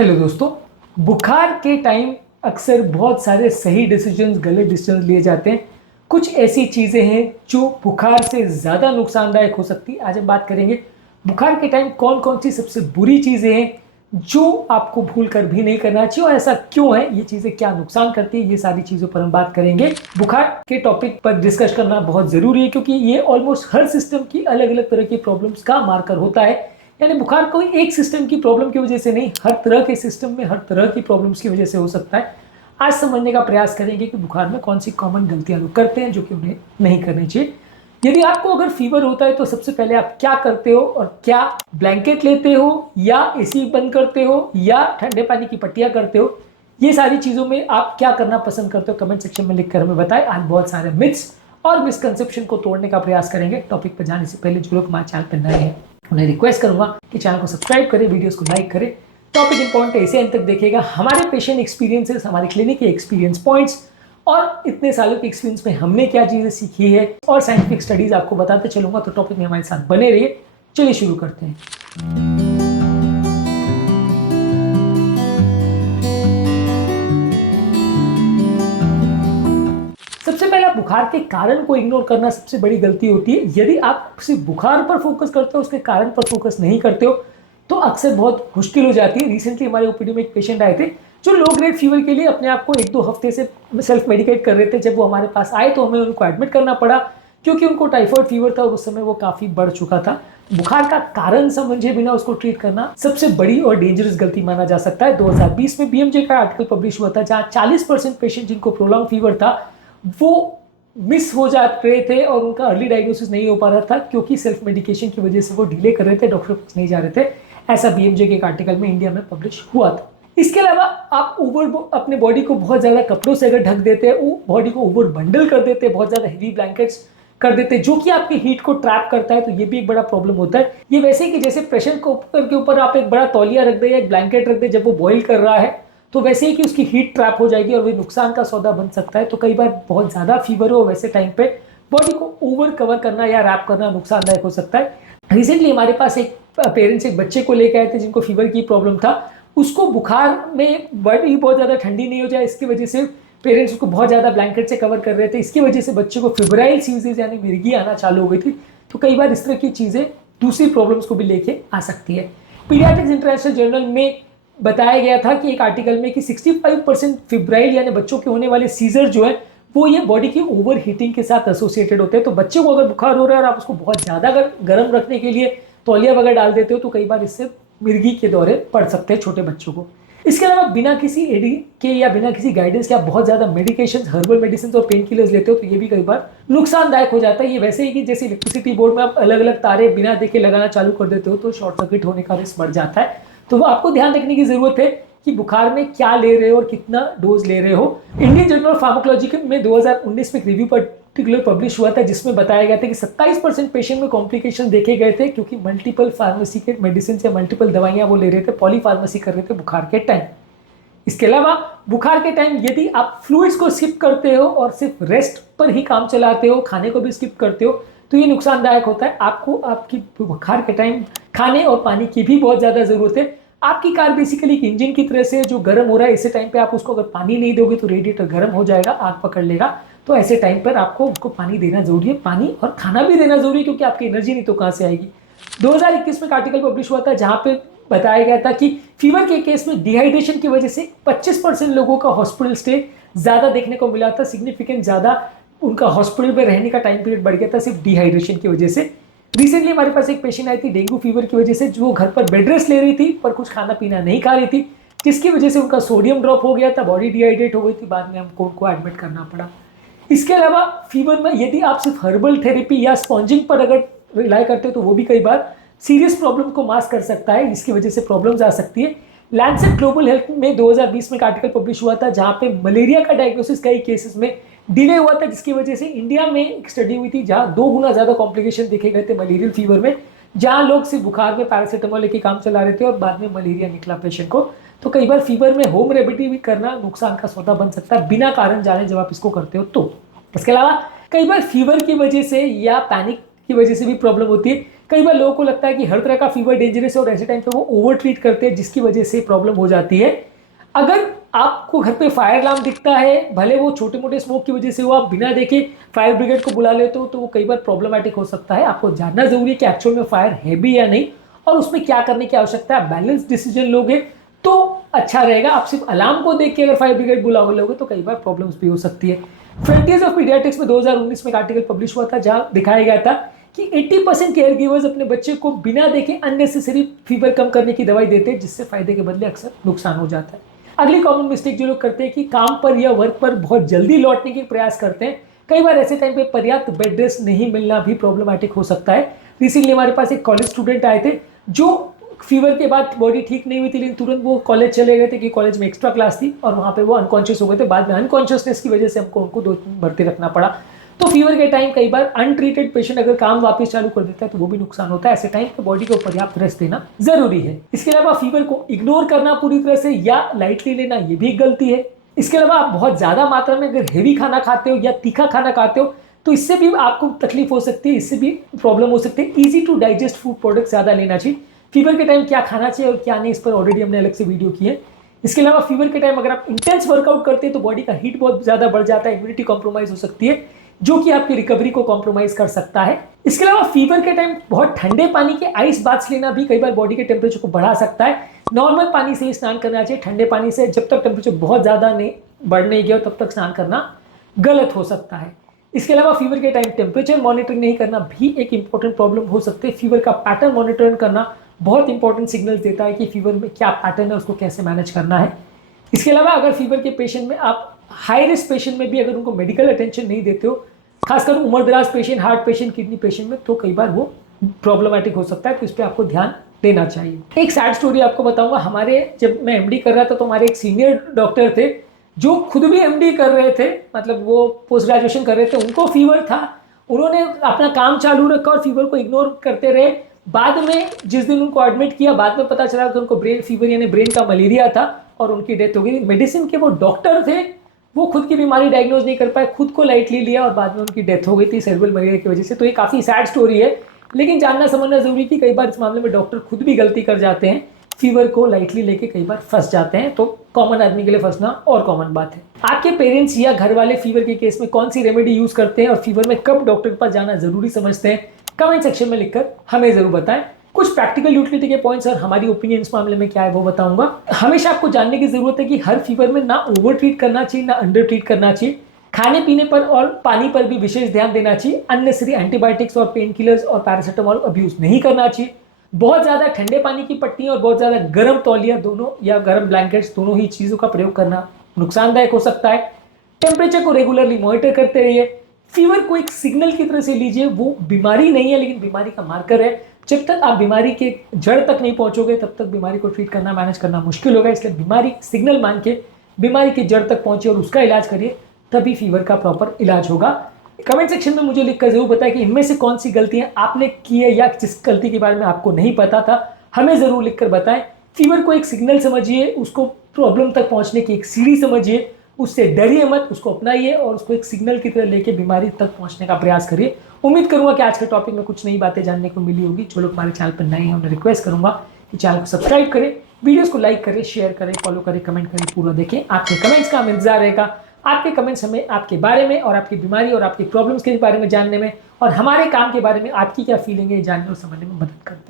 Hello दोस्तों, बुखार के टाइम अक्सर बहुत सारे सही डिसीजंस गलत डिसीजंस लिए जाते हैं। कुछ ऐसी चीज़ें हैं जो बुखार से ज़्यादा नुकसानदायक हो सकती है। आज हम बात करेंगे बुखार के टाइम कौन कौन सी सबसे बुरी चीज़ें हैं जो आपको भूल कर भी नहीं करना चाहिए और ऐसा क्यों है, ये चीज़ें क्या नुकसान करती है, ये सारी चीज़ों पर हम बात करेंगे। बुखार के टॉपिक पर डिस्कस करना बहुत ज़रूरी है क्योंकि ये ऑलमोस्ट हर सिस्टम की अलग अलग तरह की प्रॉब्लम्स का मार्कर होता है। यानी बुखार कोई एक सिस्टम की प्रॉब्लम की वजह से नहीं, हर तरह के सिस्टम में हर तरह की प्रॉब्लम्स की वजह से हो सकता है। आज समझने का प्रयास करेंगे कि बुखार में कौन सी कॉमन गलतियां लोग करते हैं जो कि उन्हें नहीं करनी चाहिए। यदि आपको अगर फीवर होता है तो सबसे पहले आप क्या करते हो और क्या ब्लैंकेट लेते हो या एसी बंद करते हो या ठंडे पानी की पट्टियां करते हो, ये सारी चीज़ों में आप क्या करना पसंद करते हो कमेंट सेक्शन में लिखकर हमें बताएं। आज बहुत सारे मिथ्स और मिसकंसेप्शन को तोड़ने का प्रयास करेंगे। टॉपिक पर जाने से पहले जो लोग हमारे चैनल पर नए हैं उन्हें रिक्वेस्ट करूंगा कि चैनल को सब्सक्राइब करें, वीडियोस को लाइक करें। टॉपिक इंपॉर्टेंट है, इसे अंत तक देखिएगा। हमारे पेशेंट एक्सपीरियंसेस, हमारे क्लिनिक के एक्सपीरियंस पॉइंट्स और इतने सालों के एक्सपीरियंस में हमने क्या चीज़ें सीखी है और साइंटिफिक स्टडीज आपको बताते चलूंगा। तो टॉपिक में हमारे साथ बने रहिए। चलिए शुरू करते हैं। सबसे पहले बुखार के कारण को इग्नोर करना सबसे बड़ी गलती होती है। यदि आप सिर्फ बुखार पर फोकस करते हो, उसके कारण पर फोकस नहीं करते हो, तो अक्सर बहुत मुश्किल हो जाती है। रिसेंटली हमारे ओपीडी में एक पेशेंट आए थे जो लो ग्रेड फीवर के लिए अपने आप को 1-2 हफ्ते से सेल्फ मेडिकेट कर रहे थे। जब वो हमारे पास आए तो हमें उनको एडमिट करना पड़ा क्योंकि उनको टाइफाइड फीवर था और उस समय वो काफ़ी बढ़ चुका था। बुखार का कारण समझे बिना उसको ट्रीट करना सबसे बड़ी और डेंजरस गलती माना जा सकता है। 2020 में बीएमजे का आर्टिकल पब्लिश हुआ था जहाँ 40% पेशेंट जिनको प्रोलॉन्ग फीवर था वो मिस हो जा रहे थे और उनका अर्ली डायग्नोसिस नहीं हो पा रहा था क्योंकि सेल्फ मेडिकेशन की वजह से वो डिले कर रहे थे, डॉक्टर के पास नहीं जा रहे थे। ऐसा बीएमजे के एक आर्टिकल में इंडिया में पब्लिश हुआ था। इसके अलावा आप अपने बॉडी को बहुत ज़्यादा कपड़ों से अगर ढक देते हैं, वो बॉडी को ओवर बंडल कर देते हैं, बहुत ज़्यादा हेवी ब्लैंकेट्स कर देते हैं जो कि आपकी हीट को ट्रैप करता है, तो ये भी एक बड़ा प्रॉब्लम होता है। ये वैसे ही कि जैसे प्रेशर कुकर के ऊपर आप एक बड़ा तौलिया रख दें या एक ब्लैंकेट रख दें, जब वो बॉईल कर रहा है तो वैसे ही कि उसकी हीट ट्रैप हो जाएगी और वो नुकसान का सौदा बन सकता है। तो कई बार बहुत ज़्यादा फीवर हो वैसे टाइम पे बॉडी को ओवर कवर करना या रैप करना नुकसानदायक हो सकता है। रिसेंटली हमारे पास एक पेरेंट्स एक बच्चे को लेकर आए थे जिनको फीवर की प्रॉब्लम था। उसको बुखार में बॉडी बहुत ज़्यादा ठंडी नहीं हो जाए इसकी वजह से पेरेंट्स उसको बहुत ज़्यादा ब्लैंकेट से कवर कर रहे थे। इसकी वजह से बच्चे को फिब्राइल सीज़ेज यानी मिर्गी आना चालू हो गई थी। तो कई बार इस तरह की चीज़ें दूसरी प्रॉब्लम्स को भी लेके आ सकती है। पीडियाट्रिक्स इंटरनेशनल जर्नल में बताया गया था कि एक आर्टिकल में कि 65% फिब्राइल यानी बच्चों के होने वाले सीजर जो है वो ये बॉडी की ओवर हीटिंग के साथ एसोसिएटेड होते हैं। तो बच्चे को अगर बुखार हो रहा है और आप उसको बहुत ज़्यादा अगर गर्म रखने के लिए तौलिया वगैरह डाल देते हो तो कई बार इससे मिर्गी के दौरे पड़ सकते हैं छोटे बच्चों को। इसके अलावा बिना किसी एडी के या बिना किसी गाइडेंस के आप बहुत ज़्यादा मेडिकेशन, हर्बल मेडिसिन और पेन किलर्स लेते हो तो ये भी कई बार नुकसानदायक हो जाता है। ये वैसे ही कि जैसे इलेक्ट्रिसिटी बोर्ड में आप अलग अलग तारे बिना देखे लगाना चालू कर देते हो तो शॉर्ट सर्किट होने का रिस्क बढ़ जाता है। तो वो आपको ध्यान रखने की जरूरत है कि बुखार में क्या ले रहे हो और कितना डोज ले रहे हो। इंडियन जर्नल ऑफ फार्माकोलॉजी में 2019 में एक रिव्यू पर्टिकुलर पब्लिश हुआ था जिसमें बताया गया था कि 27% पेशेंट में कॉम्प्लिकेशन देखे गए थे क्योंकि मल्टीपल फार्मेसी के मेडिसिन या मल्टीपल दवाइयां वो ले रहे थे, पॉलीफार्मेसी कर रहे थे बुखार के टाइम। इसके अलावा बुखार के टाइम यदि आप फ्लूइड्स को स्किप करते हो और सिर्फ रेस्ट पर ही काम चलाते हो, खाने को भी स्किप करते हो, तो ये नुकसानदायक होता है। आपको आपकी बुखार के टाइम खाने और पानी की भी बहुत ज़्यादा ज़रूरत है। आपकी कार बेसिकली एक इंजन की तरह से जो गर्म हो रहा है, ऐसे टाइम पे आप उसको अगर पानी नहीं दोगे तो रेडिएटर गर्म हो जाएगा, आग पकड़ लेगा। तो ऐसे टाइम पर आपको उसको पानी देना जरूरी है, पानी और खाना भी देना जरूरी है क्योंकि आपकी एनर्जी नहीं तो कहाँ से आएगी। 2021 में एक आर्टिकल पब्लिश हुआ था जहाँ पे बताया गया था कि फीवर के केस में डिहाइड्रेशन की वजह से 25% लोगों का हॉस्पिटल स्टे ज़्यादा देखने को मिला था। सिग्निफिकेंट ज़्यादा उनका हॉस्पिटल में रहने का टाइम पीरियड बढ़ गया था सिर्फ डिहाइड्रेशन की वजह से। रिसेंटली हमारे पास एक पेशेंट आई थी डेंगू फीवर की वजह से, जो घर पर बेड रेस्ट ले रही थी पर कुछ खाना पीना नहीं खा रही थी, जिसकी वजह से उनका सोडियम ड्रॉप हो गया था, बॉडी डिहाइड्रेट हो गई थी, बाद में हमको उनको एडमिट करना पड़ा। इसके अलावा फीवर में यदि आप सिर्फ हर्बल थेरेपी या स्पॉन्जिंग पर अगर रिलाई करते हो तो वो भी कई बार सीरियस प्रॉब्लम को मास्क कर सकता है, जिसकी वजह से प्रॉब्लम्स आ सकती है। लैंसेट ग्लोबल हेल्थ में 2020 में एक आर्टिकल पब्लिश हुआ था जहाँ पे मलेरिया का डायग्नोसिस कई केसेस में डिले हुआ था, जिसकी वजह से इंडिया में एक स्टडी हुई थी जहाँ 2 गुना ज़्यादा कॉम्प्लिकेशन देखे गए थे मलेरियल फीवर में, जहाँ लोग सिर्फ बुखार में पैरासीटामोल लेके काम चला रहे थे और बाद में मलेरिया निकला पेशेंट को। तो कई बार फीवर में होम रेमेडी भी करना नुकसान का सौदा बन सकता है बिना कारण जाने जब आप इसको करते हो तो। इसके अलावा कई बार फीवर की वजह से या पैनिक की वजह से भी प्रॉब्लम होती है। कई बार लोगों को लगता है कि हर तरह का फीवर डेंजरस है और ऐसे टाइम पे वो ओवर ट्रीट करते हैं, जिसकी वजह से प्रॉब्लम हो जाती है। अगर आपको घर पे फायर अलार्म दिखता है, भले वो छोटे मोटे स्मोक की वजह से हो, आप बिना देखे फायर ब्रिगेड को बुला लेते हो, तो वो कई बार प्रॉब्लमेटिक हो सकता है। आपको जानना जरूरी है कि एक्चुअल में फायर है भी या नहीं और उसमें क्या करने की आवश्यकता है। बैलेंस डिसीजन लोगे तो अच्छा रहेगा। आप सिर्फ अलार्म को देख के अगर फायर ब्रिगेड बुला लोगे तो कई बार प्रॉब्लम्स भी हो सकती है। फ्रंटियर्स ऑफ पीडियाट्रिक्स में 2019 में एक आर्टिकल पब्लिश हुआ था, जहां दिखाया गया था कि 80% केयर गिवर्स अपने बच्चे को बिना देखे अननेसेसरी फीवर कम करने की दवाई देते हैं, जिससे फायदे के बदले अक्सर नुकसान हो जाता है। अगली कॉमन मिस्टेक जो लोग करते हैं कि काम पर या वर्क पर बहुत जल्दी लौटने के प्रयास करते हैं। कई बार ऐसे टाइम पे पर्याप्त बेड रेस्ट नहीं मिलना भी प्रॉब्लमैटिक हो सकता है। रिसेंटली हमारे पास एक कॉलेज स्टूडेंट आए थे जो फीवर के बाद बॉडी ठीक नहीं हुई थी, लेकिन तुरंत वो कॉलेज चले गए थे कि कॉलेज में एक्स्ट्रा क्लास थी और वहाँ पे वो अनकॉन्शियस हो गए थे। बाद में अनकॉन्शियसनेस की वजह से हमको उनको 2 दिन भर्ती रखना पड़ा। तो फीवर के टाइम कई बार अनट्रीटेड पेशेंट अगर काम वापस चालू कर देता है तो वो भी नुकसान होता है। ऐसे टाइम पे बॉडी को पर्याप्त रेस्ट देना जरूरी है। इसके अलावा फीवर को इग्नोर करना पूरी तरह से या लाइटली लेना, ये भी एक गलती है। इसके अलावा आप बहुत ज्यादा मात्रा में अगर हेवी खाना खाते हो या तीखा खाना खाते हो तो इससे भी आपको तकलीफ हो सकती है, इससे भी प्रॉब्लम हो सकती है। Easy to digest food product ज्यादा लेना चाहिए। फीवर के टाइम क्या खाना चाहिए और क्या नहीं, इस पर ऑलरेडी हमने अलग से वीडियो की है। इसके अलावा फीवर के टाइम अगर आप इंटेंस वर्कआउट करते हैं तो बॉडी का हीट बहुत ज्यादा बढ़ जाता है, इम्यूनिटी कॉम्प्रोमाइज हो सकती है, जो कि आपकी रिकवरी को कॉम्प्रोमाइज कर सकता है। इसके अलावा फीवर के टाइम बहुत ठंडे पानी के आइस बाथ्स लेना भी कई बार बॉडी के टेम्परेचर को बढ़ा सकता है। नॉर्मल पानी से ही स्नान करना चाहिए। ठंडे पानी से जब तक टेम्परेचर बहुत ज्यादा नहीं बढ़ नहीं गया तब तक स्नान करना गलत हो सकता है। इसके अलावा फीवर के टाइम टेम्परेचर मॉनिटरिंग नहीं करना भी एक इंपॉर्टेंट प्रॉब्लम हो सकती है। फीवर का पैटर्न मॉनिटरिंग करना बहुत इंपॉर्टेंट सिग्नल्स देता है कि फीवर में क्या पैटर्न है, उसको कैसे मैनेज करना है। इसके अलावा अगर फीवर के पेशेंट में आप हाई रिस्क पेशेंट में भी अगर उनको मेडिकल अटेंशन नहीं देते हो, खासकर उम्रदराज patient, heart patient, kidney patient में, तो कई बार वो प्रॉब्लमैटिक हो सकता है। तो इस पर आपको ध्यान देना चाहिए। एक सैड स्टोरी आपको बताऊंगा। हमारे जब मैं एमडी कर रहा था तो हमारे एक सीनियर डॉक्टर थे जो खुद भी एमडी कर रहे थे, मतलब वो पोस्ट ग्रेजुएशन कर रहे थे, उनको फीवर था। उन्होंने अपना काम चालू रखा और फीवर को इग्नोर करते रहे। बाद में जिस दिन उनको एडमिट किया, बाद में पता चला कि उनको ब्रेन फीवर यानी ब्रेन का मलेरिया था और उनकी डेथ हो गई। मेडिसिन के वो डॉक्टर थे, वो खुद की बीमारी डायग्नोज नहीं कर पाए, खुद को लाइटली लिया और बाद में उनकी डेथ हो गई थी सेरेब्रल मलेरिया की वजह से। तो ये काफ़ी सैड स्टोरी है, लेकिन जानना समझना जरूरी कि कई बार इस मामले में डॉक्टर खुद भी गलती कर जाते हैं, फीवर को लाइटली लेके कई बार फंस जाते हैं। तो कॉमन आदमी के लिए फंसना और कॉमन बात है। आपके पेरेंट्स या घर वाले फीवर के केस में कौन सी रेमेडी यूज करते हैं और फीवर में कब डॉक्टर के पास जाना जरूरी समझते हैं, कमेंट सेक्शन में लिखकर हमें जरूर बताएं। कुछ प्रैक्टिकल यूटिलिटी के पॉइंट्स और हमारी ओपिनियन इस मामले में क्या है वो बताऊंगा। हमेशा आपको जानने की जरूरत है कि हर फीवर में ना ओवर ट्रीट करना चाहिए ना अंडर ट्रीट करना चाहिए। खाने पीने पर और पानी पर भी विशेष ध्यान देना चाहिए। अननेसेसरी एंटीबायोटिक्स और पेन किलर्स और पैरासिटामोल अब्यूज नहीं करना चाहिए। बहुत ज्यादा ठंडे पानी की पट्टियां और बहुत ज्यादा गर्म तौलिया दोनों या गर्म ब्लैंकेट्स दोनों ही चीजों का प्रयोग करना नुकसानदायक हो सकता है। टेम्परेचर को रेगुलरली मॉनिटर करते रहिए। फीवर को एक सिग्नल की तरह से लीजिए, वो बीमारी नहीं है लेकिन बीमारी का मार्कर है। जब तक आप बीमारी के जड़ तक नहीं पहुंचोगे तब तक बीमारी को ट्रीट करना, मैनेज करना मुश्किल होगा। इसलिए बीमारी सिग्नल मान के बीमारी की जड़ तक पहुंचे और उसका इलाज करिए, तभी फीवर का प्रॉपर इलाज होगा। कमेंट सेक्शन में मुझे लिखकर जरूर बताएं कि इनमें से कौन सी गलतियां आपने की है या जिस गलती के बारे में आपको नहीं पता था, हमें जरूर लिखकर बताएं। फीवर को एक सिग्नल समझिए, उसको प्रॉब्लम तक पहुंचने की एक सीढ़ी समझिए, उससे डरिए मत, उसको अपनाइए और उसको एक सिग्नल की तरह लेके बीमारी तक पहुंचने का प्रयास करिए। उम्मीद करूंगा कि आज के टॉपिक में कुछ नई बातें जानने को मिली होगी। जो लोग हमारे चैनल पर नए हैं उन्हें रिक्वेस्ट करूंगा कि चैनल को सब्सक्राइब करें, वीडियोस को लाइक करें, शेयर करें, फॉलो करें, कमेंट करें, पूरा देखें। आपके कमेंट्स का हमें इंतजार रहेगा। आपके कमेंट्स हमें आपके बारे में और आपकी बीमारी और आपकी प्रॉब्लम्स के बारे में जानने में और हमारे काम के बारे में आपकी क्या फीलिंग है जानने और समझने में मदद करते हैं।